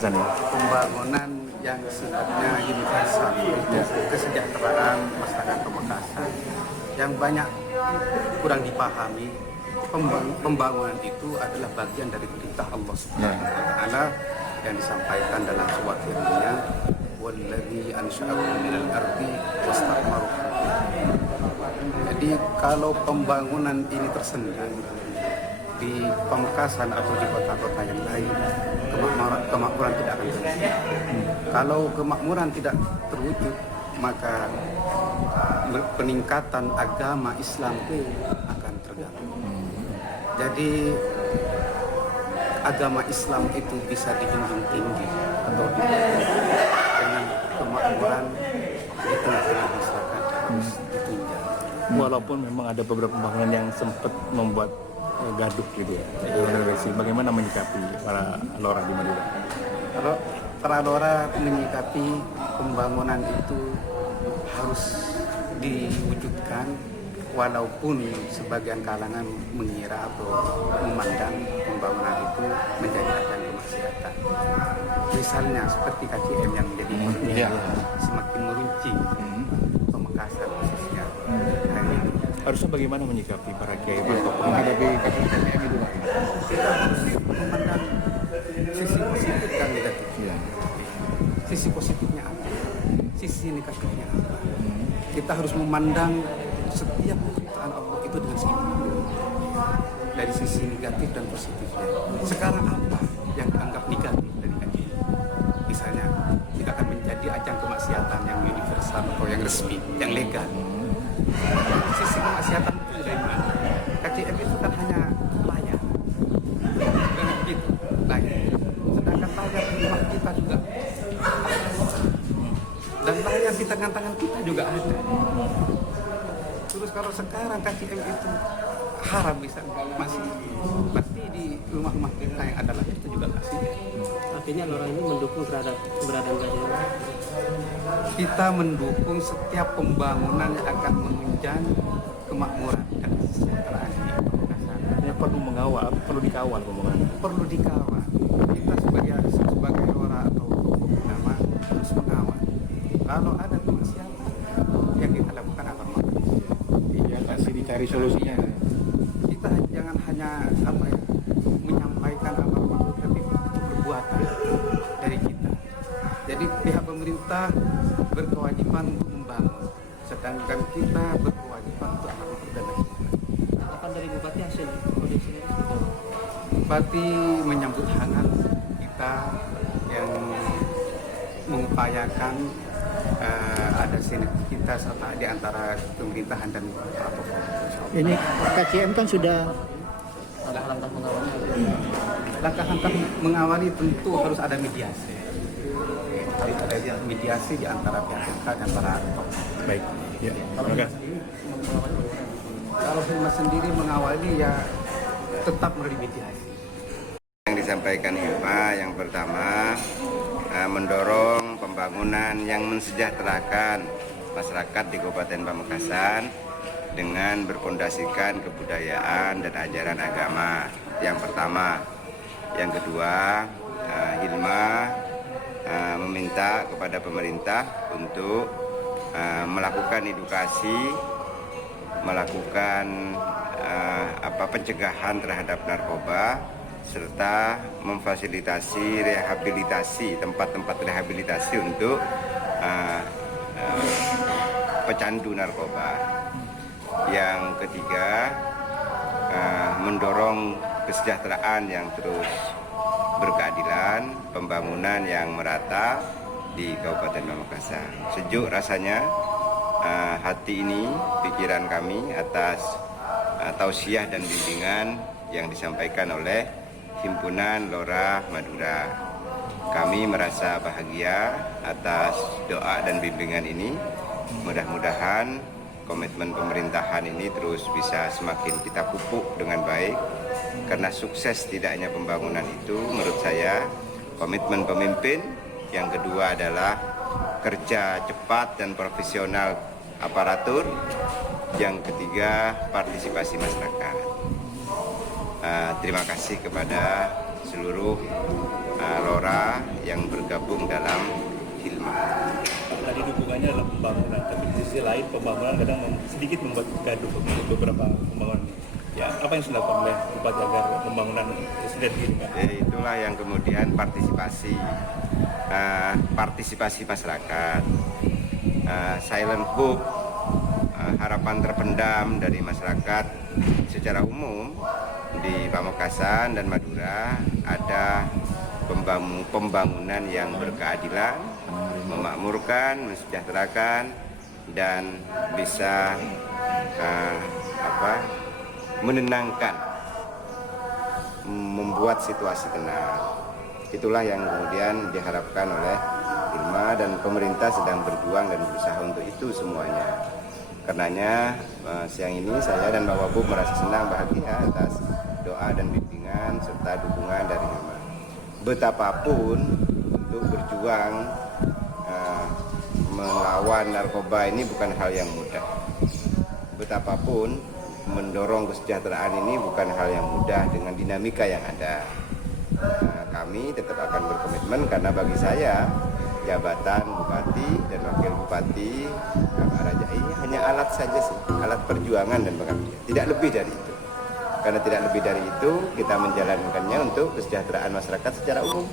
Pembangunan yang sifatnya universal, kesejahteraan masyarakat Pamekasan yang banyak kurang dipahami. Pembangunan itu adalah bagian dari perintah Allah Subhanahu wa taala yang disampaikan dalam sebuah firman-Nya, "Wallazi ansha'akum minal ardi wastakmarakum." Jadi kalau pembangunan ini tersendat di Pamekasan atau di kota-kota yang lain, kemakmuran tidak akan terwujud. Kalau kemakmuran tidak terwujud, maka peningkatan agama Islam itu akan terganggu. Jadi agama Islam itu bisa dijunjung tinggi atau dengan kemakmuran di tengah-tengah masyarakat harus ditunjang. Walaupun memang ada beberapa pembangunan yang sempat membuat gaduh gitu ya. Bagaimana menyikapi para lora di Madura? Kalau para lora menyikapi pembangunan itu harus diwujudkan, walaupun sebagian kalangan mengira atau memandang pembangunan itu menjadi ajang kemaksiatan. Misalnya seperti KCM yang menjadi semakin meruncing Pamekasan khususnya. Harusnya bagaimana menyikapi para kiai menghadapi KCM itu? Kita harus memandang sisi positif dan negatifnya. Sisi positifnya apa? Sisi negatifnya apa? Kita harus memandang setiap perkataan Allah itu dengan seimbang dari sisi negatif dan positifnya. Sekarang apa yang dianggap negatif dari KCM? Misalnya tidak akan menjadi ajang kemaksiatan yang universal atau yang resmi, yang legal. Sisi kemaksiatan itu dari mana? KCM itu kan hanya layar, dengan begitu layar. Sedangkan layar di rumah kita juga dan layar di tangan-tangan kita juga ada. Terus kalau sekarang KCM itu haram bisa masih pasti di rumah-rumah kita yang ada layar itu juga masih. Artinya orang ini mendukung terhadap keberadaan KCM. Kita mendukung setiap pembangunan yang akan menunjang kemakmuran dan kesejahteraan di Pamekasan. Yang perlu mengawal, perlu dikawal pembangunan. Perlu dikawal. Kita sebagai orang atau tokoh ulama harus mengawal. Kalau ada kemaksiatan yang kita lakukan apa Iya, kasih dicari solusinya. Kita jangan hanya menyampaikan apa tapi itu perbuatan dari kita. Jadi pihak pemerintah berkewajiban untuk membangun, sedangkan kita berkewajiban untuk memperbaiki. Tanggapan dari Bupati hasil kondisinya seperti apa? Bupati menyambut hangat kita yang mengupayakan ada sinergitas di antara pemerintahan dan para tokoh. Ini KCM kan sudah Langkah-langkah mengawalnya. Langkah-langkah mengawali tentu harus ada mediasi. Harus ada mediasi di antara pihak dan para tokoh. Baik. Ya. Kalau Hilma sendiri mengawali ya tetap melalui mediasi. Yang disampaikan Hilma yang pertama mendorong pembangunan yang mensejahterakan masyarakat di Kabupaten Pamekasan dengan berpondasikan kebudayaan dan ajaran agama. Yang pertama. Yang kedua, Hilma meminta kepada pemerintah untuk melakukan edukasi, melakukan pencegahan terhadap narkoba, serta memfasilitasi rehabilitasi, tempat-tempat rehabilitasi untuk pecandu narkoba. Yang ketiga, mendorong kesejahteraan yang terus berkeadilan, pembangunan yang merata di Kabupaten Pamekasan. Sejuk rasanya hati ini, pikiran kami atas tausiah dan bimbingan yang disampaikan oleh Himpunan Lora Madura. Kami merasa bahagia atas doa dan bimbingan ini. Mudah-mudahan komitmen pemerintahan ini terus bisa semakin kita pupuk dengan baik. Karena sukses tidak hanya pembangunan itu, menurut saya komitmen pemimpin. Yang kedua adalah kerja cepat dan profesional aparatur. Yang ketiga, partisipasi masyarakat. Terima kasih kepada seluruh Lora yang dalam Hilma. Tadi dukungannya adalah pembangunan, tapi di sisi lain pembangunan kadang sedikit membuat gaduh untuk beberapa pembangunan. Ya, apa yang sudah dilakukan oleh Bupati agar pembangunan sudah dihilangkan? Itulah yang kemudian partisipasi masyarakat, silent vote, harapan terpendam dari masyarakat secara umum di Pamekasan dan Madura ada pembangunan yang berkeadilan, memakmurkan, mensejahterakan, dan bisa menenangkan, membuat situasi tenang. Itulah yang kemudian diharapkan oleh Hilma, dan pemerintah sedang berjuang dan berusaha untuk itu semuanya. Karenanya siang ini saya dan Pak Wabub merasa senang bahagia atas doa dan bimbingan serta dukungan dari Hilma. Betapapun untuk berjuang melawan narkoba ini bukan hal yang mudah. Betapapun mendorong kesejahteraan ini bukan hal yang mudah dengan dinamika yang ada. Kami tetap akan berkomitmen karena bagi saya jabatan bupati dan wakil bupati Rajai hanya alat saja sih, alat perjuangan dan pengabdian, tidak lebih dari itu. Karena tidak lebih dari itu, kita menjalankannya untuk kesejahteraan masyarakat secara umum.